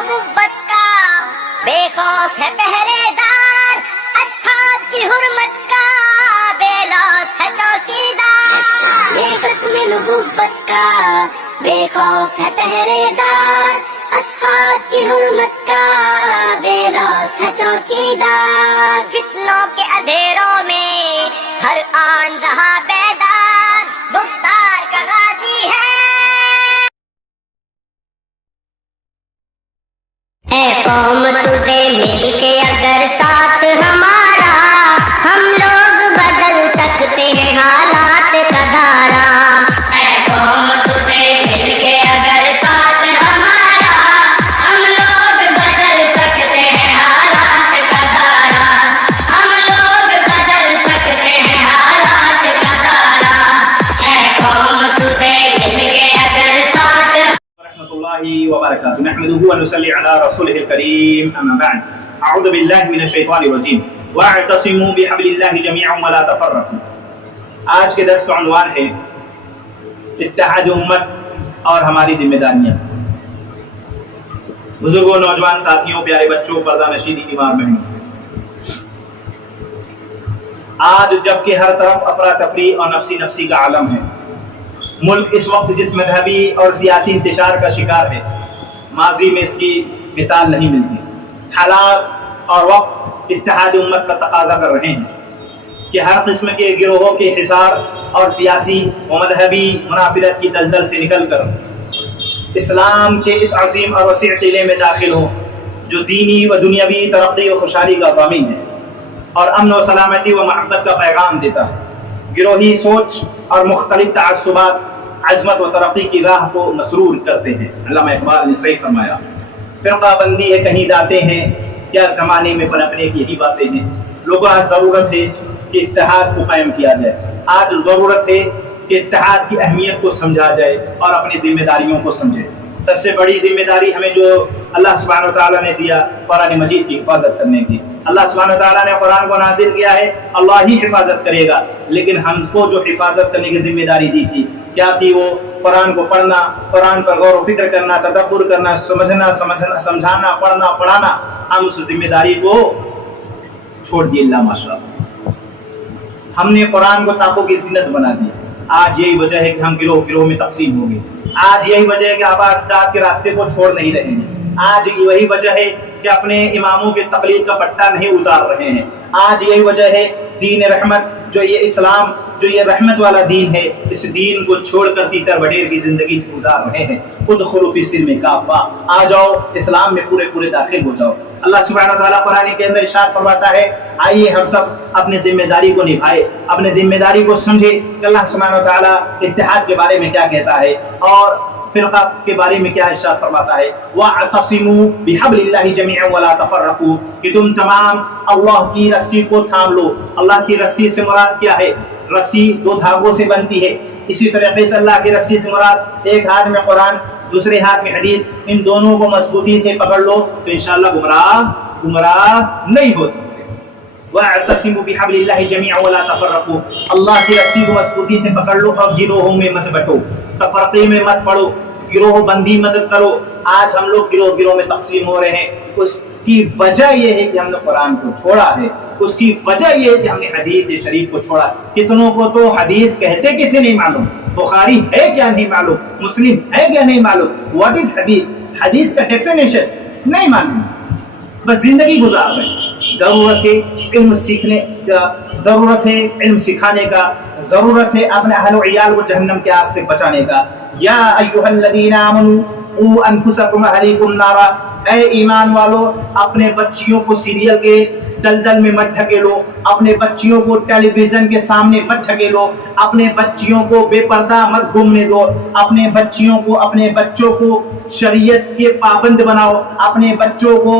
نبوت کا بے خوف ہے پہرے دار، اصحاب کی حرمت کا بے لوث ہے چوکیدار۔ یہ ختم نبوت کا بے خوف ہے پہرے دار، اصحاب کی حرمت کا بے لوث ہے چوکیدار۔ فتنوں کے اندھیروں میں ہر آن رہا بیدار، گفتار کا غازی ہے۔ اے قوم تجھے مل کے اگر ساتھ ہمارا، ہم لوگ بدل سکتے ہیں حالات کا دھارا۔ اے قوم تجھے مل کے اگر ساتھ ہمارا، ہم لوگ بدل سکتے ہیں حالات کا دھارا، ہم لوگ بدل سکتے ہیں حالات کا دھارا۔ اے قوم تجھے مل کے اگر ساتھ ورحمۃ اللہ وبرکاتہ، نحمده ونصلی علی رسوله الکریم، اما بعد، اعوذ باللہ من الشیطان الرجیم، واعتصموا بحبل اللہ جميعا ولا تفرقوا۔ آج کے درس کا عنوان ہے اتحاد امت اور ہماری ذمہ داریاں۔ بزرگوں، نوجوان ساتھیوں، پیارے بچوں، پردہ نشین ایمان بہنوں، آج جبکہ ہر طرف افراتفری اور نفسی کا عالم ہے، ملک اس وقت جس مذہبی اور سیاسی انتشار کا شکار ہے، ماضی میں اس کی مثال نہیں ملتی۔ حالات اور وقت اتحاد امت کا تقاضا کر رہے ہیں کہ ہر قسم کے گروہوں کے حصار اور سیاسی و مذہبی منافرت کی دلدل سے نکل کر اسلام کے اس عظیم اور وسیع قلعے میں داخل ہو جو دینی و دنیاوی ترقی و خوشحالی کا ضامن ہے اور امن و سلامتی و محبت کا پیغام دیتا ہے۔ گروہی سوچ اور مختلف تعصبات عظمت و ترقی کی راہ کو مسرور کرتے ہیں۔ علامہ اقبال نے صحیح فرمایا، فرقہ بندی ہے کہیں داتے ہیں، کیا زمانے میں پنپنے کی ہی باتیں ہیں۔ لوگوں آج ضرورت ہے کہ اتحاد کو قائم کیا جائے، آج ضرورت ہے کہ اتحاد کی اہمیت کو سمجھا جائے اور اپنی ذمہ داریوں کو سمجھے۔ سب سے بڑی ذمہ داری ہمیں جو اللہ سبحانہ و تعالیٰ نے دیا، قرآن مجید کی حفاظت کرنے کی۔ اللہ سبحانہ و تعالیٰ نے قرآن کو نازل کیا ہے، اللہ ہی حفاظت کرے گا، لیکن ہم کو جو حفاظت کرنے کی ذمہ داری دی تھی کیا تھی؟ وہ قرآن کو پڑھنا، قرآن پر غور و فکر کرنا، تدبر کرنا، سمجھانا، پڑھنا، پڑھانا۔ ہم اس ذمہ داری کو چھوڑ دیے، اللہ ماشاءاللہ۔ ہم نے قرآن کو طاقوں کی زینت بنا دی۔ آج یہی وجہ ہے کہ ہم گروہ میں تقسیم ہو گئے۔ آج یہی وجہ ہے کہ آبا اجداد کے راستے کو چھوڑ نہیں رہے ہیں۔ آج یہی وجہ ہے کہ اپنے اماموں کے تقلید کا پٹا نہیں اتار رہے ہیں۔ آج یہی وجہ ہے دین رحمت، جو یہ اسلام، جو یہ رحمت والا دین ہے، اس دین کو چھوڑ کر تیتر بڈیر کی زندگی گزار رہے ہیں۔ ادخلوا فی السلم کافہ، آ جاؤ اسلام میں پورے داخل ہو جاؤ۔ اللہ سبحانہ وتعالیٰ قرآن کے اندر ارشاد فرماتا ہے، آئیے ہم سب اپنے ذمہ داری کو نبھائے، اپنے ذمہ داری کو سمجھے کہ اللہ سبحانہ وتعالیٰ اتحاد کے بارے میں کیا کہتا ہے اور فرقہ کے بارے میں کیا ارشاد فرماتا ہے۔ وَاعْتَصِمُوا بِحَبْلِ اللَّهِ جَمِيعًا وَلَا تَفَرَّقُوا، کہ تم تمام اللہ کی رسی کو تھام لو۔ اللہ کی رسی سے مراد کیا ہے؟ رسی دو دھاگوں سے بنتی ہے، اسی طریقے سے اللہ کی رسی سے مراد ایک ہاتھ میں قرآن، دوسرے ہاتھ میں حدیث، ان دونوں کو مضبوطی سے پکڑ لو تو انشاءاللہ گمراہ نہیں ہو سکتے۔ وَاعْتَصِمُوا بِحَبْلِ اللَّهِ جَمِيعًا وَلَا تَفَرَّقُوا، اللہ کی رسی کو مضبوطی سے پکڑ لو اور گروہوں میں مت بٹو، تفرقے میں مت پڑو، گروہ بندی مت کرو۔ آج ہم لوگ گروہ میں تقسیم ہو رہے ہیں، اس کی وجہ یہ ہے کہ ہم نے قرآن کو چھوڑا ہے، اس کی وجہ یہ ہے کہ ہم نے حدیث شریف کو چھوڑا۔ کتنوں کو تو حدیث کہتے کسے نہیں معلوم، بخاری ہے کیا نہیں معلوم، مسلم ہے کیا نہیں معلوم، واٹ از حدیث، حدیث کا ڈیفینیشن نہیں معلوم، بس زندگی گزار رہے ہیں۔ ضرورت ہے علم سیکھنے کا، ضرورت ہے علم سکھانے کا، ضرورت ہے اپنے اہل و عیال کو جہنم کی آگ سے بچانے کا۔ یا ایھا الذین آمنوا قوا انفسکم واہلیکم نارا، اے ایمان والو اپنے بچیوں کو سیریل کے دلدل میں مت ڈھکیلو، اپنے بچیوں کو ٹیلی ویژن کے سامنے مت ڈھکیلو، اپنے بچیوں کو بے پردہ مت گھومنے دو، اپنے بچوں کو شریعت کے پابند بناؤ، اپنے بچوں کو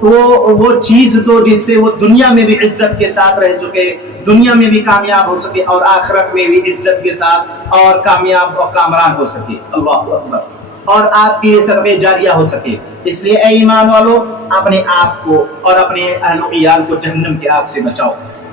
وہ چیز دو جس سے وہ دنیا میں بھی عزت کے ساتھ رہ سکے، دنیا میں بھی کامیاب ہو سکے اور آخرت میں بھی عزت کے ساتھ اور کامیاب اور کامران ہو سکے۔ اللہ اکبر، اور آپ کے لیے صدقہ جاریہ ہو سکے۔ اس لیے اے ایمان والو اپنے آپ کو اور اپنے اہل و عیال کو جہنم کی آگ سے بچاؤ۔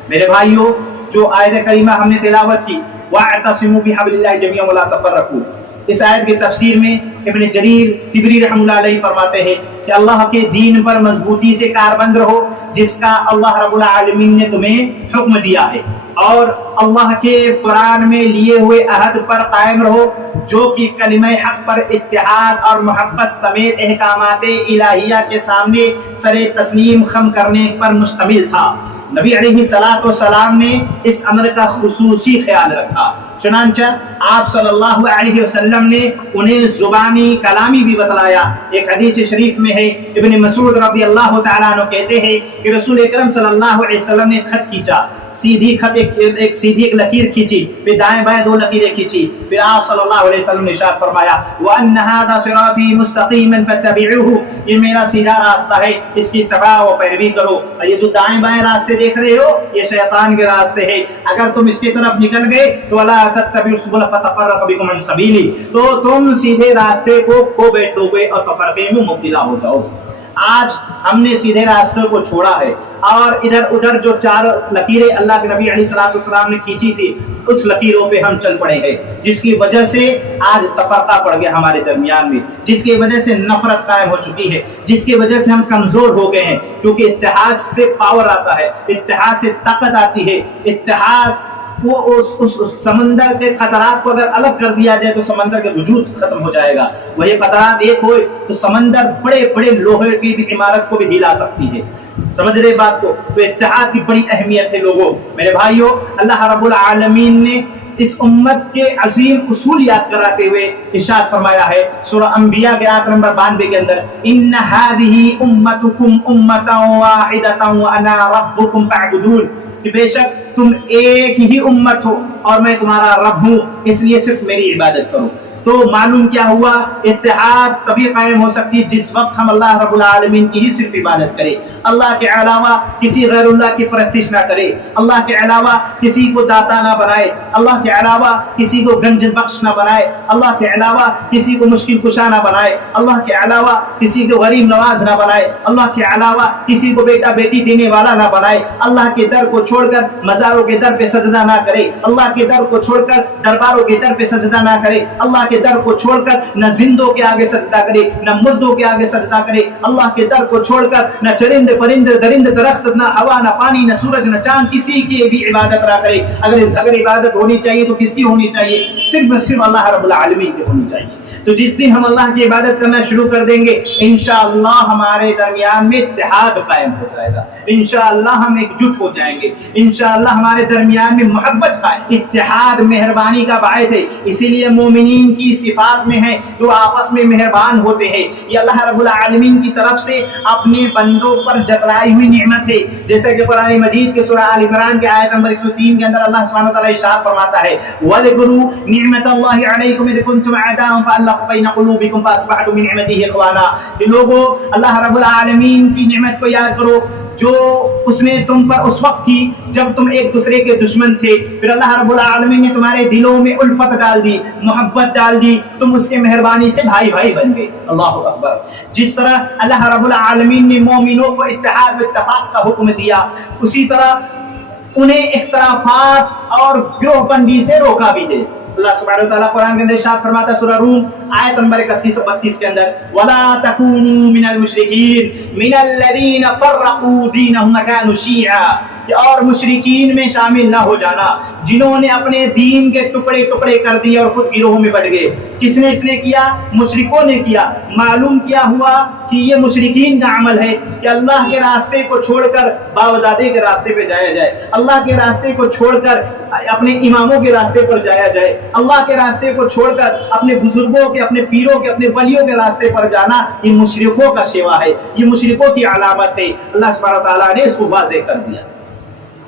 میرے بھائیوں، جو آیت کریمہ ہم نے تلاوت کی، وَاعْتَصِمُوا بِحَبْلِ اللَّهِ جَمِيعًا وَلَا تَفَرَّقُوا، اس آیت کی تفسیر میں ابن جریر طبری رحمۃ اللہ علیہ فرماتے ہیں کہ اللہ کے دین پر مضبوطی سے کاربند رہو جس کا اللہ رب العالمین نے تمہیں حکم دیا ہے، اور اللہ کے قرآن میں لیے ہوئے عہد پر قائم رہو جو کہ کلمہ حق پر اتحاد اور محبت سمیت احکامات الہیہ کے سامنے سر تسلیم خم کرنے پر مشتمل تھا۔ نبی علیہ الصلوۃ والسلام نے اس امر کا خصوصی خیال رکھا، چنانچہ آپ صلی اللہ علیہ وسلم نے انہیں زبانی کلامی بھی بتلایا۔ ایک حدیث شریف میں ہے، ابن مسعود رضی اللہ تعالیٰ عنہ کہتے ہیں کہ رسول اکرم صلی اللہ علیہ وسلم نے خط کھینچا، سیدھی خط ایک لکیر کھینچی، پھر دائیں بائیں دو لکیریں کھینچی، پھر آپ صلی اللہ علیہ وسلم نے ارشاد فرمایا وَأَنَّ هَذَا صِرَاطِي مُسْتَقِيمًا فَاتَّبِعُوهُ، یہ میرا سیدھا راستہ ہے، اس کی اتباع و پیروی کرو، اور یہ جو دائیں بائیں راستے دیکھ رہے ہو یہ شیطان کے راستے ہیں، اگر تم اس کی طرف نکل گئے تو وَلَا تَتَّبِعُوا السُّبُلَ فَتَفَرَّقَ بِكُمْ عَنْ سَبِيلِهِ، تو تم سیدھے راستے کو کھو بیٹھو گے اور تفرقے میں مبتلا ہو جاؤ گے۔ آج ہم نے سیدھے راستوں کو چھوڑا ہے اور ادھر ادھر جو چار لکیریں اللہ کے نبی علیہ الصلوۃ والسلام نے کھینچی تھی اس لکیروں پہ ہم چل پڑے ہیں، جس کی وجہ سے آج تفرقہ پڑ گیا ہمارے درمیان میں، جس کی وجہ سے نفرت قائم ہو چکی ہے، جس کی وجہ سے ہم کمزور ہو گئے ہیں، کیونکہ اتحاد سے پاور آتا ہے، اتحاد سے طاقت آتی ہے، اتحاد وہ اس سمندر کے قطرات کو اگر الگ کر دیا جائے تو سمندر کا وجود ختم ہو جائے گا، وہی قطرات ایک ہوئے تو سمندر بڑے بڑے لوہے کی بھی عمارت کو بھی ہلا سکتی ہے۔ سمجھ رہے بات کو؟ تو اتحاد کی بڑی اہمیت ہے لوگوں، میرے بھائیوں۔ اللہ رب العالمین نے اس امت کے عظیم اصول یاد کراتے ہوئے ارشاد فرمایا ہے سورہ انبیاء کے آیت نمبر 92 کے اندر، ان هذه امتکم امۃ واحدۃ وانا ربکم فاعبدون، کہ بے شک تم ایک ہی امت ہو اور میں تمہارا رب ہوں، اس لیے صرف میری عبادت کرو۔ تو معلوم کیا ہوا، اتحاد تبھی قائم ہو سکتی ہے جس وقت ہم اللہ رب العالمین کی ہی صرف عبادت کریں، اللہ کے علاوہ کسی غیر اللہ کی پرستش نہ کرے، اللہ کے علاوہ کسی کو داتا نہ بنائے، اللہ کے علاوہ کسی کو گنج بخش نہ بنائے، اللہ کے علاوہ کسی کو مشکل کشا نہ بنائے، اللہ کے علاوہ کسی کو غریب نواز نہ بنائے، اللہ کے علاوہ کسی کو بیٹا بیٹی دینے والا نہ بنائے، اللہ کے در کو چھوڑ کر مزاروں کے در پہ سجدہ نہ کرے، اللہ کے در کو چھوڑ کر درباروں کے در پہ سجدہ نہ کرے، اللہ کے در کو چھوڑ کر نہ زندوں کے آگے سجدہ کرے نہ مردوں کے آگے سجدہ کرے، اللہ کے در کو چھوڑ کر نہ چرند پرند درند درخت نہ ہوا نہ پانی نہ سورج نہ چاند کسی کی بھی عبادت نہ کرے۔ اگر عبادت ہونی چاہیے تو کس کی ہونی چاہیے؟ صرف اللہ رب العالمین کی ہونی چاہیے۔ تو جس دن ہم اللہ کی عبادت کرنا شروع کر دیں گے انشاءاللہ ہمارے درمیان میں اتحاد قائم ہو جائے گا، انشاءاللہ ہم ایک جٹ ہو جائیں گے، انشاءاللہ ہمارے درمیان میں محبت قائم۔ اتحاد مہربانی کا باعث ہے، اسی لیے مومنین کی صفات میں ہے جو آپس میں مہربان ہوتے ہیں، یہ اللہ رب العالمین کی طرف سے اپنے بندوں پر جتلائی ہوئی نعمت ہے، جیسے کہ قرآن مجید کے سورہ آل عمران کے آیت نمبر 103 کے اندر اللہ سبحانہ وتعالی ارشاد فرماتا ہے وَاذْكُرُوا نِعْمَتَ اللَّهِ عَلَيْكُمْ إِذْ كُنْتُمْ أَعْدَاءً فَأَلَّفَ بَيْنَ قُلُوبِكُمْ فَأَصْبَحْتُمْ بِنِعْمَتِهِ إِخْوَانًا، کہ لوگوں اللہ رب العالمین کی نعمت کو یاد کرو جو اس نے تم پر اس وقت کی جب تم ایک دوسرے کے دشمن تھے، پھر اللہ رب العالمین نے تمہارے دلوں میں الفت ڈال دی، محبت ڈال دی، تم اس کے مہربانی سے بھائی بھائی بن گئے۔ اللہ اکبر۔ جس طرح اللہ رب العالمین نے مومنوں کو اتحاد و اتفاق کا حکم دیا، اسی طرح انہیں اختلافات اور گروہ بندی سے روکا بھی ہے۔ اللہ سبحانہ وتعالیٰ قرآن کے اندر ارشاد فرماتا ہے سورہ روم آیت نمبر 31 اور 32 کے اندر وَلَا تَكُونُوا مِنَ الْمُشْرِكِينَ مِنَ الَّذِينَ فَرَّقُوا دِينَهُمْ وَكَانُوا شِيَعًا، اور مشرکین میں شامل نہ ہو جانا جنہوں نے اپنے دین کے ٹکڑے ٹکڑے کر دیے اور خود گروہوں میں بٹ گئے۔ کس نے اس نے کیا؟ مشرکوں نے کیا۔ معلوم کیا ہوا کہ یہ مشرکین کا عمل ہے کہ اللہ کے راستے کو چھوڑ کر باپ دادے کے راستے پہ جایا جائے، اللہ کے راستے کو چھوڑ کر اپنے اماموں کے راستے پر جایا جائے، اللہ کے راستے کو چھوڑ کر اپنے بزرگوں کے، اپنے پیروں کے، اپنے ولیوں کے راستے پر جانا، یہ مشرکوں کا شیوا ہے، یہ مشرکوں کی علامت ہے۔ اللہ سبحانہ تعالیٰ نے اس کو واضح کر دیا۔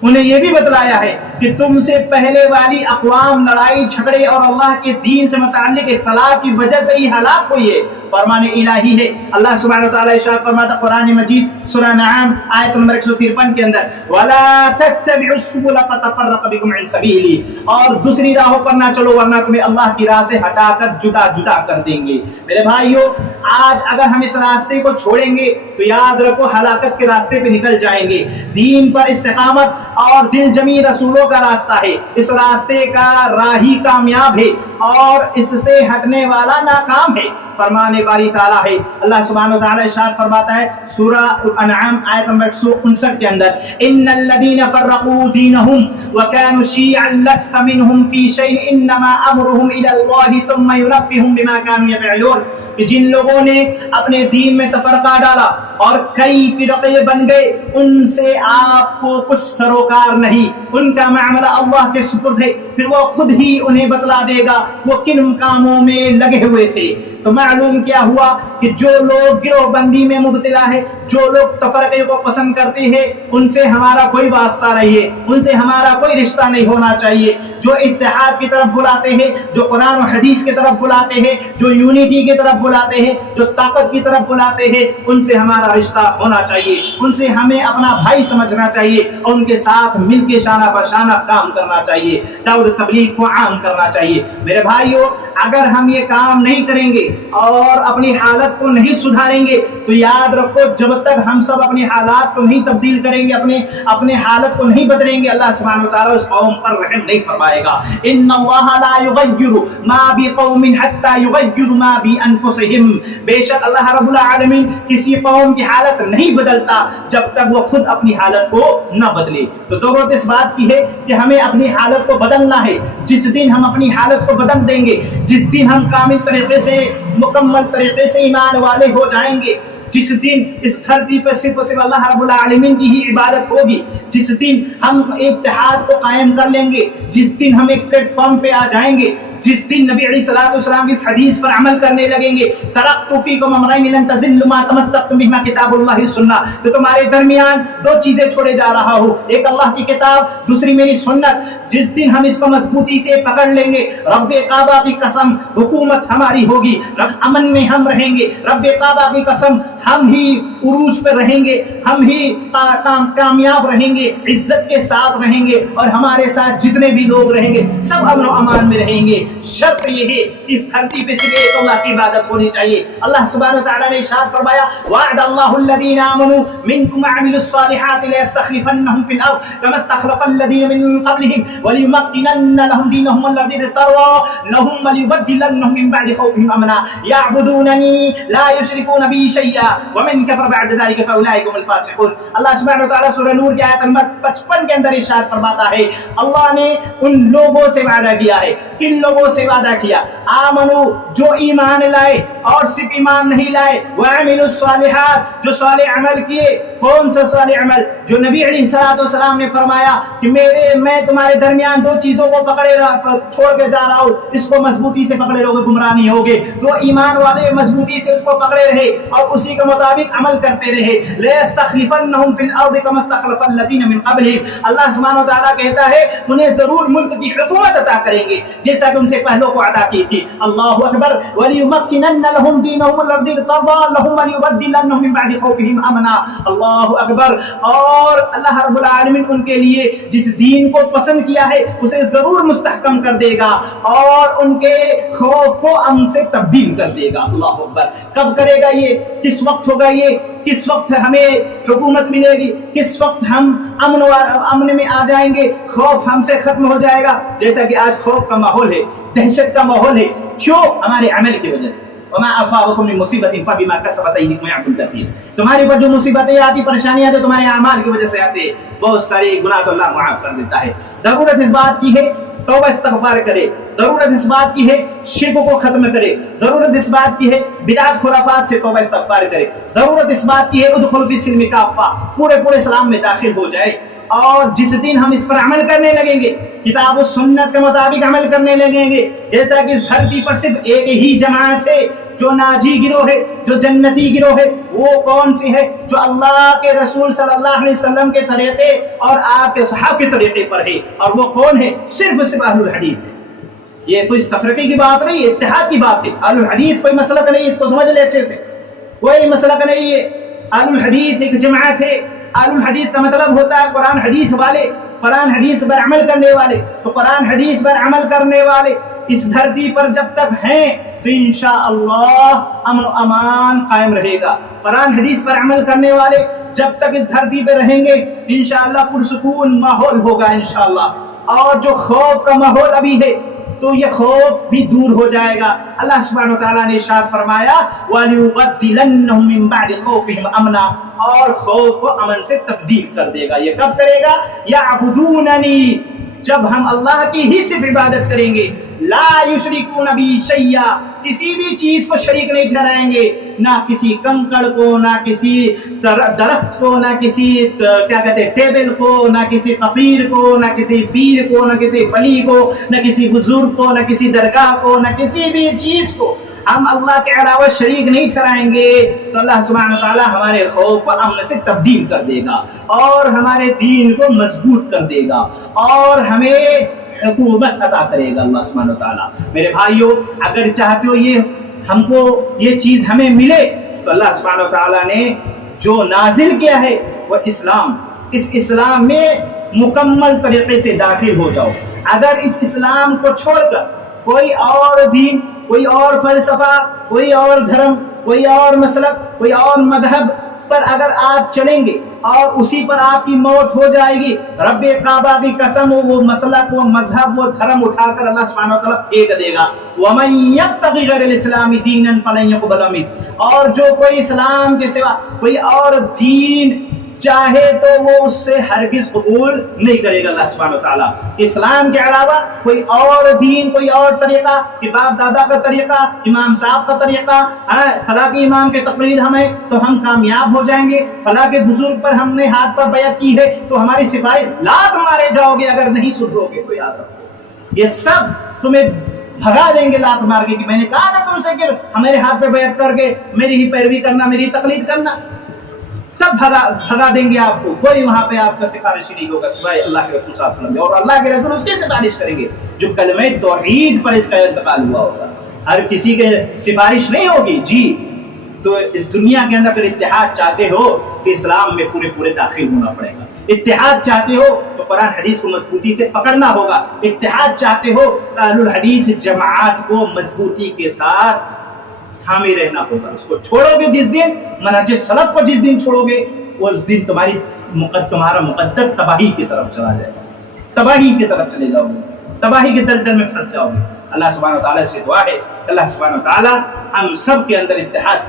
انہیں یہ بھی بتلایا ہے کہ تم سے پہلے والی اقوام لڑائی جھگڑے اور اللہ کے دین سے متعلق اختلاف کی وجہ سے ہی ہلاک ہوئی ہے، فرمان الہی ہے۔ اللہ سبحانہ وتعالی ارشاد فرماتا قرآن مجید سورہ نعام آیت نمبر 153 کے اندر وَلَا تَتَّبِعُوا السُّبُلَ فَتَفَرَّقَ بِكُمْ عَنْ سَبِيلِهِ، اور دوسری راہوں پر نہ چلو ورنہ تمہیں اللہ کی راہ سے ہٹا کر جدا جدا کر دیں گے۔ میرے بھائیو، آج اگر ہم اس راستے کو چھوڑیں گے تو یاد رکھو ہلاکت کے راستے پہ نکل جائیں گے۔ دین پر استقامت اور دل جمی رسولوں کا راستہ ہے. اس راستے کا راہی کامیاب ہے اور اس سے ہٹنے والا ناکام ہے. فرمانے باری تعالیٰ ہے. اللہ سبحانہ و تعالیٰ ارشاد فرماتا ہے سورہ انعام آیت نمبر 159 کے اندر ان الذين فرقوا دينهم وكانوا شيعا لست منهم في شيء انما امرهم الى الله ثم ينبئهم بما كانوا يفعلون. کہ جن لوگوں نے اپنے دین میں تفرقہ ڈالا اور کئی فرقے بن گئے ان سے آپ کو کچھ سروکار نہیں. ان کا معاملہ اللہ کے سپرد ہے پھر وہ خود ہی انہیں بتلا دے گا وہ کن کاموں میں لگے ہوئے تھے. تو معلوم کیا ہوا کہ جو لوگ گروہ بندی میں مبتلا ہے جو لوگ تفرقے کو پسند کرتے ہیں ان سے ہمارا کوئی واسطہ نہیں ہے ان سے ہمارا کوئی رشتہ نہیں ہونا چاہیے. جو اتحاد کی طرف بلاتے ہیں جو قرآن و حدیث کی طرف بلاتے ہیں جو یونٹی کی طرف بلاتے ہیں جو طاقت کی طرف بلاتے ہیں ان سے ہمارا رشتہ ہونا چاہیے. ان سے ہمیں اپنا بھائی سمجھنا چاہیے اور ان کے ساتھ مل کے شانہ بشانہ کام کرنا چاہیے. دعوت تبلیغ کو عام کرنا چاہیے. میرے بھائیو اگر ہم یہ کام نہیں کریں گے اور اپنی حالت کو نہیں سدھاریں گے تو یاد رکھو جب تک ہم سب اپنی حالات کو نہیں تبدیل کریں گے اپنے حالت کو نہیں بدلیں گے اللہ سبحانہ وتعالی اس قوم پر رحم نہیں فرمائے گا. ان اللہ لا یغیر ما بقوم حتی یغیر ما بانفسهم. بے شک اللہ رب العالمین کسی قوم کی حالت نہیں بدلتا جب تک وہ خود اپنی حالت کو نہ بدلے. تو ضرورت اس بات کی ہے کہ ہمیں اپنی حالت کو بدلنا ہے. جس دن ہم اپنی حالت کو بدل دیں گے جس دن ہم کامل طریقے سے مکمل طریقے سے ایمان والے ہو جائیں گے جس دن اس دھرتی پر صرف اور صرف اللہ رب العالمین کی ہی عبادت ہوگی جس دن ہم اتحاد کو قائم کر لیں گے جس دن ہم ایک پلیٹ فارم پہ آ جائیں گے جس دن نبی علیہ الصلوۃ والسلام کی اس حدیث پر عمل کرنے لگیں گے ترکت فیکم امرین لن تضلوا ما تمسکتم بہما کتاب اللہ السنہ. تو تمہارے درمیان دو چیزیں چھوڑے جا رہا ہوں ایک اللہ کی کتاب دوسری میری سنت. جس دن ہم اس کو مضبوطی سے پکڑ لیں گے رب کعبہ کی قسم حکومت ہماری ہوگی امن میں ہم رہیں گے. رب کعبہ کی قسم ہم ہی عروج پر رہیں گے ہم ہی کامیاب رہیں گے عزت کے ساتھ رہیں گے اور ہمارے ساتھ جتنے بھی لوگ رہیں گے سب امن و امان میں رہیں گے. شرط یہ ہے اس دھرتی پہ صرف ایک اللہ کی عبادت ہونی چاہیے. اللہ سبحانہ وتعالی نے ارشاد فرمایا وعد اللہ الذین آمنوا منکم وعملوا الصالحات لیستخلفنہم فی الارض کما استخلف الذین من قبلہم وليمكنن لهم دينهم الذي ارتضى لهم وليبدلنهم من بعد خوفهم امنا يعبدونني لا يشركون بي شيئا ومن كفر بعد ذلك فاولئك هم الفاسقون. اللہ سبحانہ وتعالی سورہ نور کی آیت نمبر 55 کے اندر ارشاد فرماتا ہے اللہ نے ان لوگوں سے وعدہ کیا ہے کن لوگوں سے وعدہ کیا آمنو جو ایمان لائے اور صرف ایمان نہیں لائے وعملوا الصالحات جو صالح عمل کیے. کون سا صالح عمل جو نبی علیہ الصلوۃ والسلام نے فرمایا کہ میں تمہارے درمیان دو چیزوں کو چھوڑ کے جا رہا ہوں اس کو مضبوطی سے پکڑے رہو گے گمراہ نہیں ہوگے. تو ایمان والے مضبوطی سے اس کو پکڑے رہے اور اسی کے مطابق عمل کرتے رہے. لَيَسْتَخْلِفَنَّهُمْ فِي الْأَرْضِ كَمَا اسْتَخْلَفَ الَّذِينَ مِنْ قَبْلِهِمْ. اللہ سبحانہ وتعالیٰ کہتا ہے انہیں ضرور ملک کی حکومت عطا کریں گے جیسا کہ ان سے پہلوں کو عطا کی تھی. اللہ اکبر. وَلِيُمَكِّنَنَّ لَهُمْ دِينَهُمُ الَّذِي ارْتَضَىٰ لَهُمْ وَلِيُبَدِّلَنَّهُم مِّن بَعْدِ خَوْفِهِمْ أَمْنًا. اللہ اکبر. اور اللہ رب العالمین ان کے لیے جس دین کو پسند کیا ہے اسے ضرور مستحکم کر دے گا اور ان کے خوف کو امن سے تبدیل کر دے گا. اللہ اکبر. کب کرے گا یہ کس وقت ہوگا یہ کس وقت ہمیں حکومت ملے گی کس وقت ہم امن میں آ جائیں گے خوف ہم سے ختم ہو جائے گا. جیسا کہ آج خوف کا ماحول ہے دہشت کا ماحول ہے کیوں ہمارے عمل کی وجہ سے. وما اصابكم من مصیبت فبما کسبت ایدیکم ویعفو عن کثیر. تمہارے پر جو مصیبتیں آتی پریشانیاں آتی تمہارے اعمال کی وجہ سے آتے بہت سارے گناہ تو اللہ معاف کر دیتا ہے. ضرورت اس بات کی ہے توبہ استغفار کرے. ضرورت اس بات کی ہے شرک کو ختم کرے. ضرورت اس بات کی ہے بدعت خرافات سے توبہ استغفار کرے. ضرورت اس بات کی ہے ادخلوا فی السلم کافہ پورے اسلام میں داخل ہو جائے. اور جس دن ہم اس پر عمل کرنے لگیں گے کتاب و سنت کے مطابق عمل کرنے لگیں گے جیسا کہ اس دھرتی پر صرف ایک ہی جماعت ہے جو ناجی گروہ ہے جو جنتی گروہ ہے وہ کون سی ہے جو اللہ کے رسول صلی اللہ علیہ وسلم کے طریقے اور آپ کے صحابہ کے طریقے پر ہے. اور وہ کون ہے صرف اہل الحدیث. یہ کوئی تفرقے کی بات نہیں اتحاد کی بات ہے. اہل الحدیث کوئی مسلک نہیں اس کو سمجھ لے اچھے سے کوئی مسلک نہیں ہے. اہل الحدیث ایک جماعت ہے. اہل الحدیث کا مطلب ہوتا ہے قرآن حدیث والے قرآن حدیث پر عمل کرنے والے. تو قرآن حدیث پر عمل کرنے والے اس دھرتی پر جب تک ہیں تو انشاءاللہ امن و امان قائم رہے گا. قرآن حدیث پر عمل کرنے والے جب تک اس دھرتی پہ رہیں گے انشاءاللہ پرسکون ماحول ہوگا انشاءاللہ. اور جو خوف کا ماحول ابھی ہے تو یہ خوف بھی دور ہو جائے گا. اللہ سبحانہ وتعالیٰ نے ارشاد فرمایا وَلِيُبَدِّلَنَّهُم مِّن بَعْدِ خَوْفِهِمْ أَمْنًا، اور خوف کو امن سے تبدیل کر دے گا. یہ کب کرے گا؟ يَعْبُدُونَنِي، جب ہم اللہ کی ہی صرف عبادت کریں گے. لا یشرکون بی شیئا، کسی بھی چیز کو شریک نہیں ٹھہرائیں گے، نہ کسی کنکڑ کو، نہ کسی درخت کو، نہ کسی کیا کہتے ہیں ٹیبل کو، نہ کسی فقیر کو، نہ کسی پیر کو، نہ کسی ولی کو، نہ کسی بزرگ کو، نہ کسی درگاہ کو، نہ کسی بھی چیز کو ہم اللہ کے علاوہ شریک نہیں ٹھہرائیں گے. تو اللہ سبحانہ وتعالیٰ ہمارے خوف کو امن سے تبدیل کر دے گا اور ہمارے دین کو مضبوط کر دے گا اور ہمیں حکومت عطا کرے گا اللہ سبحانہ وتعالیٰ. میرے بھائیو، اگر چاہتے ہو یہ ہم کو یہ چیز ہمیں ملے تو اللہ سبحانہ وتعالیٰ نے جو نازل کیا ہے وہ اسلام، اس اسلام میں مکمل طریقے سے داخل ہو جاؤ. اگر اس اسلام کو چھوڑ کر کوئی اور دین، کوئی اور فلسفہ، کوئی اور دھرم، کوئی اور مسلک، کوئی اور مذہب پر اگر آپ چلیں گے اور اسی پر آپ کی موت ہو جائے گی، رب کعبہ کی قسم وہ مسلک، وہ مذہب، وہ دھرم اٹھا کر اللہ سبحانہ وتعالیٰ پھینک دے گا. وَمَن يَبْتَغِ غَيْرَ الْإِسْلَامِ دِينًا فَلَن يُقْبَلَ مِنْهُ، اور جو کوئی اسلام کے سوا کوئی اور دین چاہے تو وہ اس سے ہرگز قبول نہیں کرے گا اللہ سبحانہ وتعالیٰ. اسلام کے علاوہ کوئی اور دین، کوئی اور طریقہ، کہ باپ دادا کا طریقہ، امام صاحب کا طریقہ، فلاں کے امام کے تقلید ہمیں تو ہم کامیاب ہو جائیں گے، فلاں کے بزرگ پر ہم نے ہاتھ پر بیعت کی ہے تو ہماری سفارش، لات مارے جاؤ گے اگر نہیں سدھرو گے. تو یاد رکھو یہ سب تمہیں بھگا دیں گے لات مار کے کہ میں نے کہا نا تم سے کہ ہمارے ہاتھ پہ بیعت کر کے میری ہی پیروی کرنا، میری تقلید کرنا. سب بھگا دیں گے آپ کو. کوئی وہاں پہ آپ کا سفارشی نہیں ہوگا سوائے اللہ کے رسول صلی اللہ علیہ وسلم، اور اللہ کے رسول اس کی سفارش کریں گے جو کلمہ توحید پر اس کا انتقال ہوا ہوگا. ہر کسی کے سفارش نہیں ہوگی. جی تو اس دنیا کے اندر اگر اتحاد چاہتے ہو کہ اسلام میں پورے داخل ہونا پڑے گا. اتحاد چاہتے ہو تو قرآن حدیث کو مضبوطی سے پکڑنا ہوگا. اتحاد چاہتے ہو تو اہل الحدیث جماعت کو مضبوطی کے ساتھ تھامے رہنا ہوگا. اس کو چھوڑو گے جس دن، منہج سلف کو جس دن چھوڑو گے اس دن تمہارا مقدر تباہی کی طرف چلا جائے گا. تباہی کی طرف چلے جاؤ گے، تباہی کے دلدل میں پھنس جاؤ گے. اللہ سبحانہ وتعالیٰ سے دعا ہے اللہ سبحانہ وتعالیٰ ہم سب کے اندر اتحاد